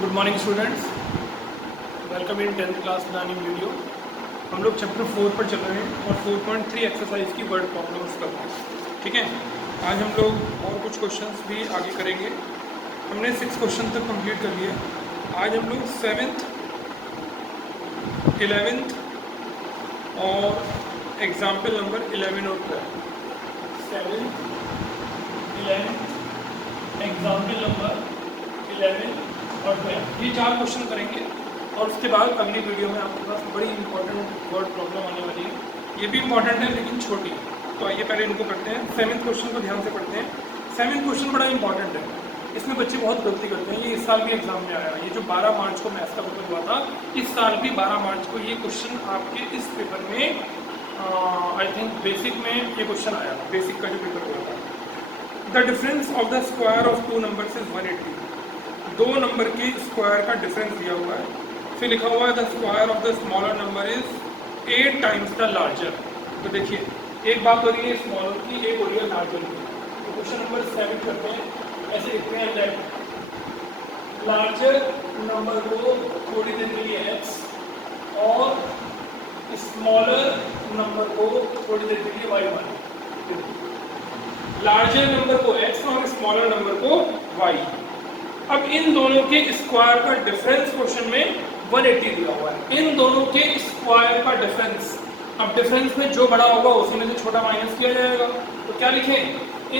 Good morning students, welcome in 10th class learning video. हम लोग chapter 4 पर चल रहे हैं और 4.3 एक्सरसाइज की वर्ड प्रॉब्लम्स कर रहे हैं। ठीक है, आज हम लोग और कुछ क्वेश्चंस भी आगे करेंगे। हमने 6 क्वेश्चन तक कंप्लीट कर लिया। आज हम लोग 7th, 11th और एग्जाम्पल नंबर 11 और 12, 7th, 11th, एग्जाम्पल नंबर 11 और 12, ये 4 क्वेश्चन करेंगे और उसके बाद अगली वीडियो में आपके पास बड़ी इंपॉर्टेंट वर्ड प्रॉब्लम आने वाली है। ये भी इंपॉर्टेंट है लेकिन छोटी। तो आइए पहले इनको करते हैं। 7th क्वेश्चन को ध्यान से पढ़ते हैं। 7th क्वेश्चन बड़ा इंपॉर्टेंट है, इसमें बच्चे बहुत गलती करते हैं। ये इस साल भी एग्जाम में आया है। ये जो 12 मार्च को मैथ्स का पेपर हुआ था, इस साल भी 12 मार्च को ये क्वेश्चन आपके इस पेपर में आई थिंक बेसिक में ये क्वेश्चन आया, बेसिक का जो पेपर हुआ था। The difference of the square of two numbers is 180। दो नंबर के स्क्वायर का डिफरेंस दिया हुआ है, फिर लिखा हुआ है the square of the smaller number is 8 times the larger. तो देखिए, एक बात हो रही है स्मॉलर की, एक हो रही है लार्जर की। तो क्वेश्चन नंबर 7 करते हैं। ऐसे लिखते हैं दैट लार्जर नंबर को थोड़ी देर के लिए x और स्मॉलर नंबर को थोड़ी देर के लिए y माने। लार्जर नंबर को x और स्मॉलर नंबर को y। अब इन दोनों के स्क्वायर का डिफरेंस क्वेश्चन में 180 दिया हुआ है। इन दोनों के स्क्वायर का डिफरेंस, अब डिफरेंस में जो बड़ा होगा उसी में से छोटा माइनस किया जाएगा। तो क्या लिखें,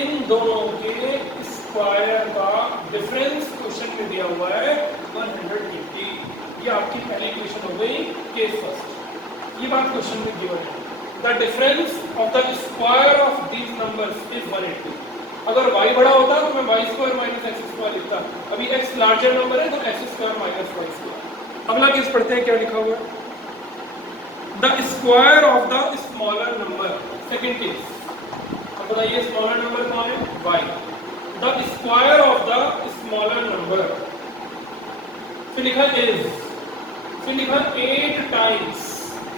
इन दोनों के स्क्वायर का डिफरेंस क्वेश्चन में दिया हुआ है 180। ये आपकी पहली इक्वेशन हो गई, केस फर्स्ट। ये बात क्वेश्चन में गिवन है। The difference of the square of these numbers is 180। अगर y बड़ा होता तो मैं y square minus x square लिखता। अभी x लार्जर नंबर है तो x square minus y square. अगला केस पढ़ते हैं, क्या लिखा हुआ है, the square of the smaller number. Second case, अब बताइए स्मॉलर नंबर कौन है, y। The square of the smaller number, फिर लिखा इज, फिर लिखा 8 टाइम्स,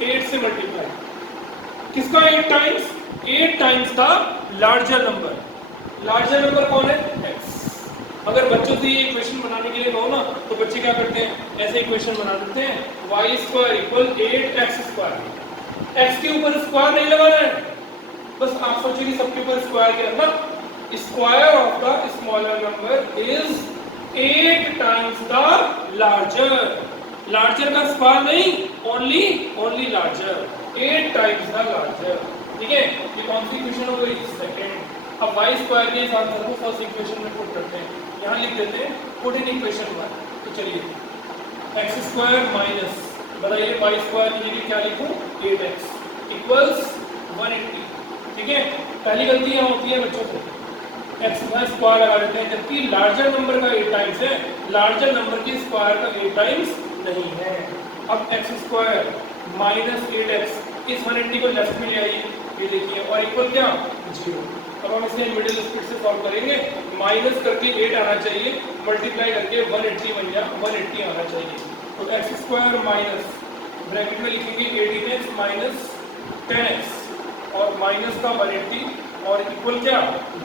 8 से मल्टीप्लाई। किसका 8 टाइम्स, 8 टाइम्स का लार्जर नंबर। लार्जर नंबर कौन है, x। अगर बच्चों से ये इक्वेशन बनाने के लिए कहो ना तो बच्चे क्या करते हैं, ऐसे इक्वेशन बना देते हैं, y square equal 8x square. x के ऊपर स्क्वायर नहीं लगाना है, बस आप सोचिए कि सबके ऊपर स्क्वायर के अंदर square of the smaller number is 8 times the larger. Larger का स्क्वायर नहीं, only larger, 8 times the larger. ठीक है, ये कौन सी इक्वेशन हो गई, सेकंड। अब y स्क्वायर के इस आंसर को फर्स्ट इक्वेशन में पुट करते हैं। यहाँ लिख देते हैं पुट इन इक्वेशन 1। तो चलिए x स्क्वायर माइनस, बताइए y स्क्वायर की जगह क्या लिखूं, 8x इक्वल्स 180। ठीक है, पहली गलती यहाँ होती है बच्चों को, x का स्क्वायर लगा देते हैं, जबकि लार्जर नंबर का 8 टाइम्स है, लार्जर नंबर के स्क्वायर का 8 टाइम्स नहीं है। अब x स्क्वायर माइनस 8x, इस 180 को लेफ्ट में ले आइए, ये देखिए, और इक्वल क्या, 0। अब हम इसे मिडिल स्पीड से सॉल्व करेंगे। माइनस करके 8 आना चाहिए, मल्टीप्लाई करके 180 बन जाए, 180 आना चाहिए। तो x स्क्वायर माइनस, ब्रैकेट में लिखेंगे 18x माइनस 10x और माइनस का 180 और इक्वल क्या,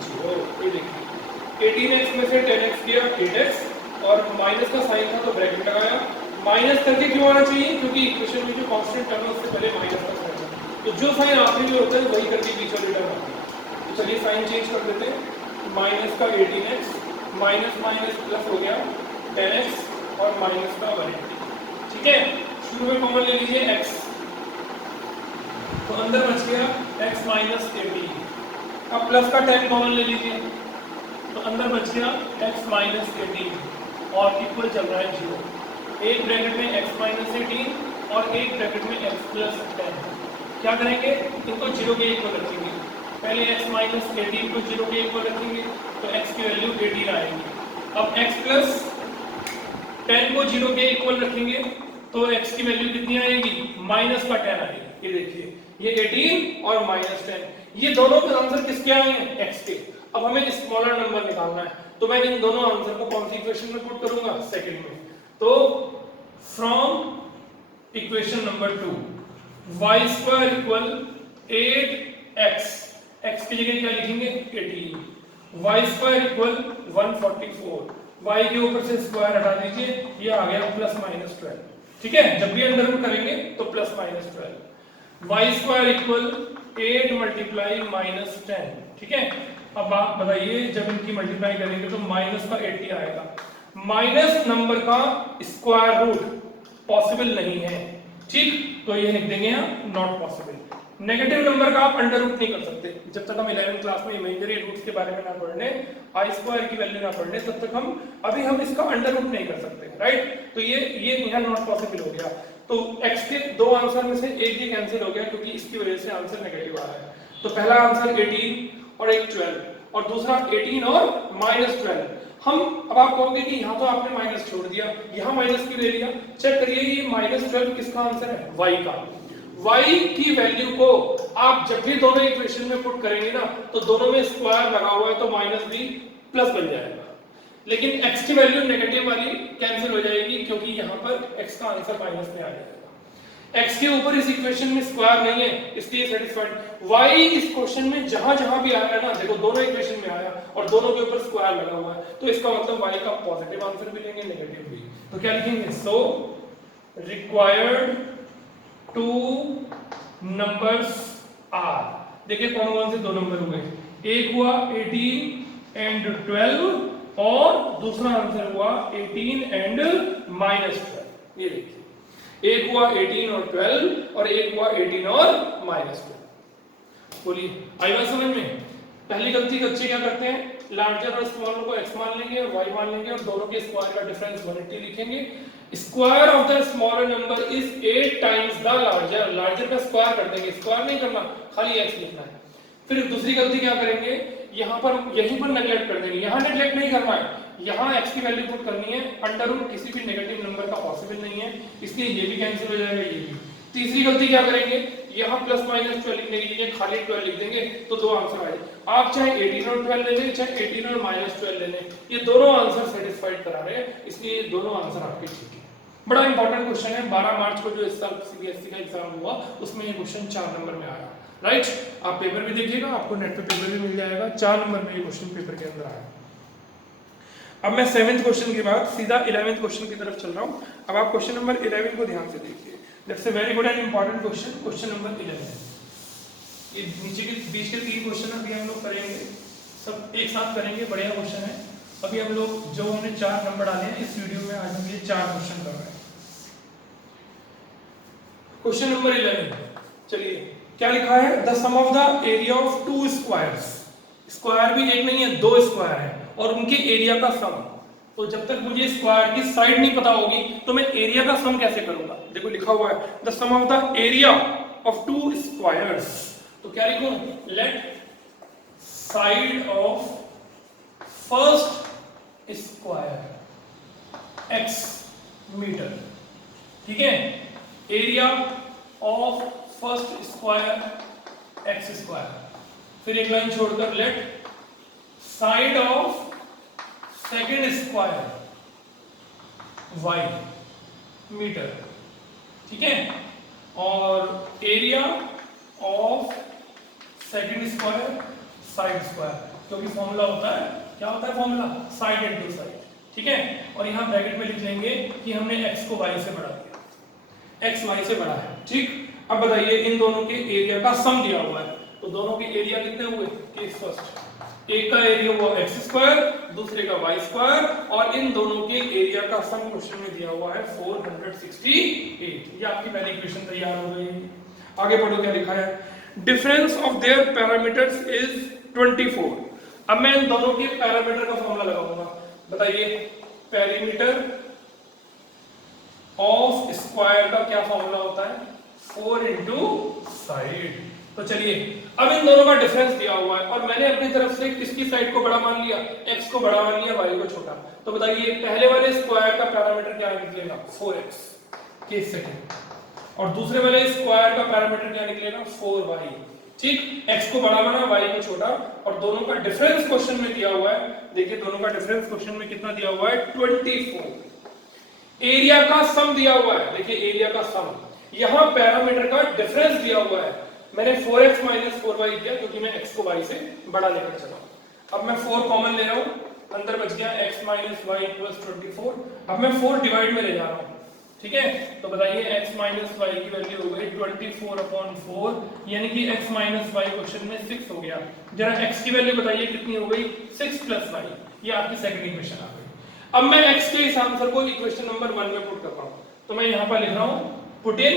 0। ये देखिए 18x में से 10x किया 8x और माइनस का साइन था तो ब्रैकेट लगाया। माइनस करके क्यों आना चाहिए, क्योंकि इक्वेशन में जो कांस्टेंट टर्म है उससे पहले माइनस का साइन है, तो जो साइन आखिरी में होता है वही करके बीच वाली टर्म आती है। चलिए साइन चेंज कर देते हैं, माइनस का 18x माइनस माइनस प्लस हो गया 10x और माइनस का 180। ठीक है, शुरू में कॉमन ले लीजिए x, तो अंदर बच गया x माइनस 18। अब प्लस का 10 कॉमन ले लीजिए, तो अंदर बच गया x माइनस 18 और इक्वल चल रहा है 0। एक ब्रैकेट में x माइनस 18 और एक ब्रैकेट में x प्लस 10। क्या करेंगे, इनको 0 के इक्वल रखेंगे। पहले x माइनस 18 को 0 के इक्वल रखेंगे तो x की वैल्यू 18 आएगी। अब x प्लस 10 को 0 के इक्वल रखेंगे तो x की वैल्यू कितनी आएगी, माइनस का 10 आएगी। ये देखिए, ये 18 और माइनस 10, ये दोनों के आंसर किसके आए हैं, x के। अब हमें स्मॉलर नंबर निकालना है, तो मैं इन दोनों आंसर को कौन सी इक्वेशन में पुट करूंगा, सेकंड में। तो from equation number 2, y square equal 8x, x की जगह क्या लिखेंगे, 18 वाई स्क्वायर इक्वल 144, वाई के ऊपर से स्क्वायर हटा दीजिए, ये आ गया प्लस माइनस 12। ठीक है, जब भी अंडर रूट करेंगे तो plus minus 12। Y square equal 8 multiply minus 10। ठीक है, अब आप बताइए जब इनकी मल्टीप्लाई करेंगे तो माइनस का 80 आएगा। माइनस नंबर का स्क्वायर रूट पॉसिबल नहीं है। ठीक, तो ये लिख देंगे हम नॉट पॉसिबल। नेगेटिव नंबर का आप अंडर रूट नहीं कर सकते। जब तक हम 11वीं क्लास में इमेजिनरी रूट्स के बारे में ना पढ़ने, आई स्क्वायर की वैल्यू ना पढ़ने, तब तक हम इसका अंडर रूट नहीं कर सकते, राइट। तो ये यहाँ नॉट पॉसिबल हो गया। तो x के दो आंसर में से एक ही कैंसिल हो गया क्योंकि इसकी वजह से आंसर नेगेटिव आ रहा है। तो पहला आंसर 18 और एक 12 और दूसरा 18 और माइनस 12। हम अब आप कहोगे कि यहाँ तो आपने माइनस छोड़ दिया, यहाँ माइनस क्यों ले लिया। चेक करिए ये माइनस 12 किसका आंसर है, y का। y की वैल्यू को आप जब भी दोनों इक्वेशन में पुट करेंगे ना तो दोनों में स्क्वायर लगा हुआ है तो माइनस भी प्लस बन जाएगा। लेकिन x की वैल्यू नेगेटिव वाली कैंसिल हो जाएगी क्योंकि यहाँ पर x का आंसर माइनस में आ जाएगा। x के ऊपर इस इक्वेशन में स्क्वायर नहीं है इसलिए सेटिस्फाइड। y इस क्वेश्चन में जहां भी आया ना, देखो दोनों इक्वेशन में आया और दोनों के ऊपर स्क्वायर लगा हुआ है, तो इसका मतलब y का पॉजिटिव आंसर भी लेंगे नेगेटिव भी। तो क्या लिखेंगे, so required two numbers are. देखिए कौन कौन से दो नंबर हुए, एक हुआ 18 एंड 12 और दूसरा आंसर हुआ 18 एंड माइनस 12। ये देखिए एक हुआ 18 और 12 और एक हुआ 18 और माइनस 12। बोलिए आई बात समझ में। पहली गलती बच्चे क्या करते हैं, लार्जर और स्मॉलर को x मान लेंगे और y मान लेंगे और दोनों के स्क्वायर का डिफरेंस 180 लिखेंगे। Square of the smaller number is 8 times the larger. Larger का स्क्वायर कर देंगे, स्क्वायर नहीं करना, खाली x लिखना है। फिर दूसरी गलती क्या करेंगे, यहाँ पर यहीं पर नेगलेक्ट कर देंगे, यहाँ नेगलेक्ट नहीं करना है, यहाँ x की वैल्यू पुट करनी है। अंडर रूट किसी भी नेगेटिव नंबर का पॉसिबल नहीं है इसलिए ये भी कैंसिल हो जाएगा, ये भी। तीसरी गलती क्या करेंगे, यहाँ प्लस माइनस 12 लिखने की जगह खाली 12 लिख देंगे तो दो आंसर आए। आप चाहे 18 और 12 ले लें, चाहे 18 और माइनस 12 ले लें, ये दोनों आंसर सेटिस्फाइड करा रहे हैं इसलिए ये दोनों आंसर आपके ठीक है। बड़ा इंपॉर्टेंट क्वेश्चन है, 12 मार्च को जो इस साल सीबीएसई का एग्जाम हुआ उसमें ये क्वेश्चन 4 नंबर में आया, राइट। आप पेपर भी देखिएगा, आपको नेट पे पेपर भी मिल जाएगा, 4 नंबर में ये क्वेश्चन पेपर के अंदर आया। अब मैं 7th क्वेश्चन के बाद सीधा 11th क्वेश्चन की तरफ चल रहा हूँ। अब आप क्वेश्चन नंबर 11 को ध्यान से देखिए। That's a very good and important question, question number 11। ये नीचे के बीच के 3 क्वेश्चन अभी हम लोग करेंगे, सब एक साथ करेंगे, बढ़िया क्वेश्चन है। अभी हम लोग जो हमने 4 नंबर डाले हैं इस वीडियो में, आज हम ये 4 क्वेश्चन कर रहे हैं। क्वेश्चन नंबर 11, चलिए क्या लिखा है, the sum of the area of 2 squares. Square भी एक नहीं है, 2 स्क्वायर है और उनके एरिया का सम। तो जब तक मुझे स्क्वायर की साइड नहीं पता होगी तो मैं एरिया का सम कैसे करूंगा। देखो लिखा हुआ है the sum of the area of 2 squares. तो क्या लिखूं, let side of first square x metre. ठीक है, area of first square x square. फिर एक लाइन छोड़कर let side of second square y metre. ठीक है, और area of second square side square, क्योंकि फॉर्मूला होता है, क्या होता है फॉर्मूला, साइड इनटू साइड। ठीक है, और यहां ब्रैकेट में लिख लेंगे कि हमने x को y से बढ़ा दिया, x y से बढ़ा है। ठीक, अब बताइए इन दोनों के एरिया का सम दिया हुआ है, तो दोनों के एरिया कितने हुए, केस फर्स्ट, एक का एरिया हुआ x स्क्वायर, दूसरे का y स्क्वायर, और इन दोनों के एरिया का सम क्वेश्चन में दिया हुआ है 468। ये आपकी पहली इक्वेशन तैयार हो गई। आगे पढ़ो क्या लिखा है, difference of their parameters is 24। अब मैं इन दोनों के पैरामीटर का फॉर्मूला लगाऊंगा। बताइए पेरीमीटर ऑफ स्क्वायर का क्या फॉर्मूला होता है, 4 इंटू साइड। तो चलिए अब इन दोनों का डिफरेंस दिया हुआ है और मैंने अपनी तरफ से किसकी साइड को बड़ा मान लिया, x को बड़ा मान लिया, y को छोटा। तो बताइए पहले वाले स्क्वायर का पैरामीटर क्या निकलेगा, 4x केस सेकंड, और दूसरे वाले स्क्वायर का पैरामीटर क्या निकलेगा, 4y। ठीक, x को बड़ा माना, y को छोटा, और दोनों का डिफरेंस क्वेश्चन में दिया हुआ है। देखिए दोनों का डिफरेंस क्वेश्चन में कितना दिया हुआ है, 24। एरिया का सम दिया हुआ है, देखिए एरिया का सम, यहां पैरामीटर का डिफरेंस दिया हुआ है। मैंने 4x माइनस 4y किया क्योंकि मैं x को y से बड़ा लेकर चला। अब मैं 4 कॉमन ले रहा हूँ, अंदर बच गया x माइनस वाई इक्वल्स 24। अब मैं 4 डिवाइड में ले जा रहा हूँ, ठीक है। तो बताइए x माइनस वाई की वैल्यू हो गई 24/4, यानी कि x माइनस वाई क्वेश्चन में 6 हो गया। जरा x की वैल्यू बताइए कितनी हो गई, 6 प्लस वाई, ये आपकी सेकंड इक्वेशन आ गई। अब मैं x के इस आंसर को इक्वेशन नंबर 1 में पुट कर रहा हूँ, तो मैं यहाँ पर लिख रहा हूँ पुट इन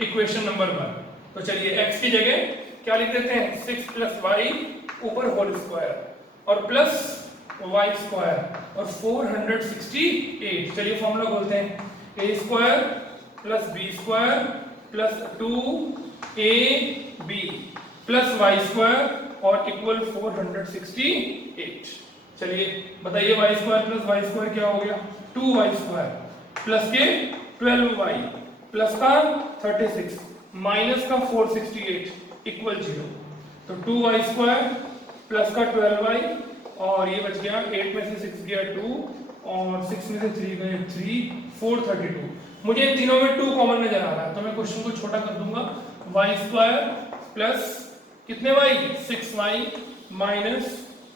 इक्वेशन नंबर 1। तो चलिए x की जगह क्या लिख देते हैं, 6 प्लस वाई ऊपर होल स्क्वायर और प्लस वाई स्क्वायर और 468। चलिए फॉर्मूला बोलते हैं, A square plus B square plus 2ab plus Y square और इक्वल 468। चलिए बताइए Y square plus Y square क्या हो गया, 2y स्क्वायर प्लस के 12y प्लस का 36 माइनस का 468 इक्वल 0। तो 2y स्क्वायर प्लस का 12y और ये बच गया 8 में से 6 गया 2 और 6 में से 3 गए 3, 432। मुझे इन तीनों में 2 कॉमन नजर आ रहा है, तो मैं क्वेश्चन को छोटा कर दूंगा। y स्क्वायर प्लस कितने y, 6y माइनस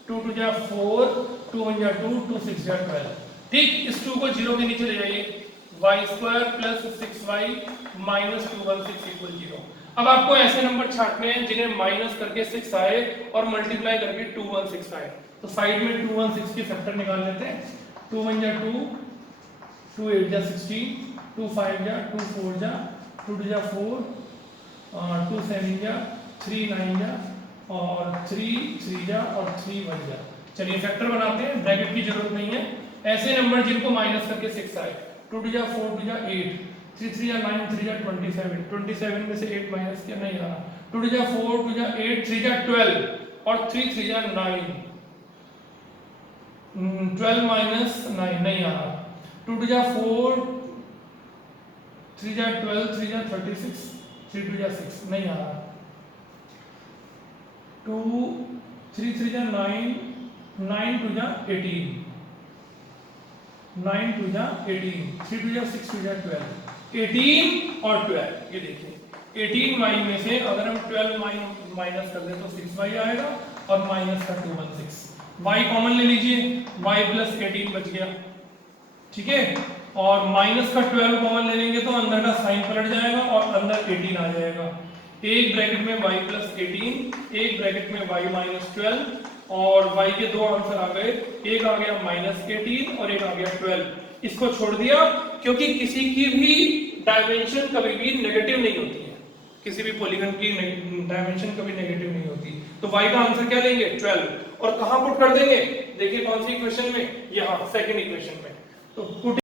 2 2 जा 4, 2 1 जा 2, 2 6 जा 12। ठीक, इस 2 को 0 के नीचे ले जाइए, y square plus 6y minus 216 equal 0। अब आपको ऐसे नंबर छांटने हैं जिन्हें माइनस करके 6 आए और मल्टीप्लाई करके 216 आए। तो साइड में 216 के फैक्टर निकाल लेते हैं। 2 1 जा 2, 2 8 जा 16, 2 5 जा 2 4 जा 2 2 जा 4, 2 7 जा 3 9 जा और 3 3 जा और 3 1 जा। चलिए फैक्टर बनाते हैं, ब्रैकेट की जरूरत नहीं है। ऐसे नंबर जिनको माइनस करके 6 आए, 2 2 जा 4 2 जा 8, 3 3 जा 9, 3 जा 27, 27 में से 8 माइनस किया नहीं आ रहा, 2 2 जा 4 2 जा 8, 3 जा 12 और 3 3 जा 9, 12 माइनस 9 नहीं आ रहा, 2 2 जा 4, 3 जा 12, 3 जा 36, 3 2 जा 6 नहीं आ रहा, 2 3 3 जा 9, 9 2 जा 18, 9 2 जा 18, 3 2 जा 6 2 जा 12, 18 और 12। ये देखिए 18y में से अगर हम 12y माइनस कर दें तो 6y आएगा और माइनस का 216, y कॉमन ले लीजिए, y प्लस 18 बच गया, ठीक है। और माइनस का 12 कॉमन ले लेंगे तो अंदर का साइन पलट जाएगा और अंदर 18 आ जाएगा। एक ब्रैकेट में y प्लस 18, एक ब्रैकेट में y माइनस 12 और y के दो आंसर आ गए, एक आ गया माइनस 18 और एक आ गया 12। इसको छोड़ दिया क्योंकि किसी की भी डायमेंशन कभी भी नेगेटिव नहीं होती है, किसी भी पॉलीगन की डायमेंशन कभी नेगेटिव नहीं होती। तो y का आंसर क्या लेंगे, 12। और कहां पुट कर देंगे, देखिए कौन सी इक्वेशन में, यहां सेकंड इक्वेशन में। तो पुट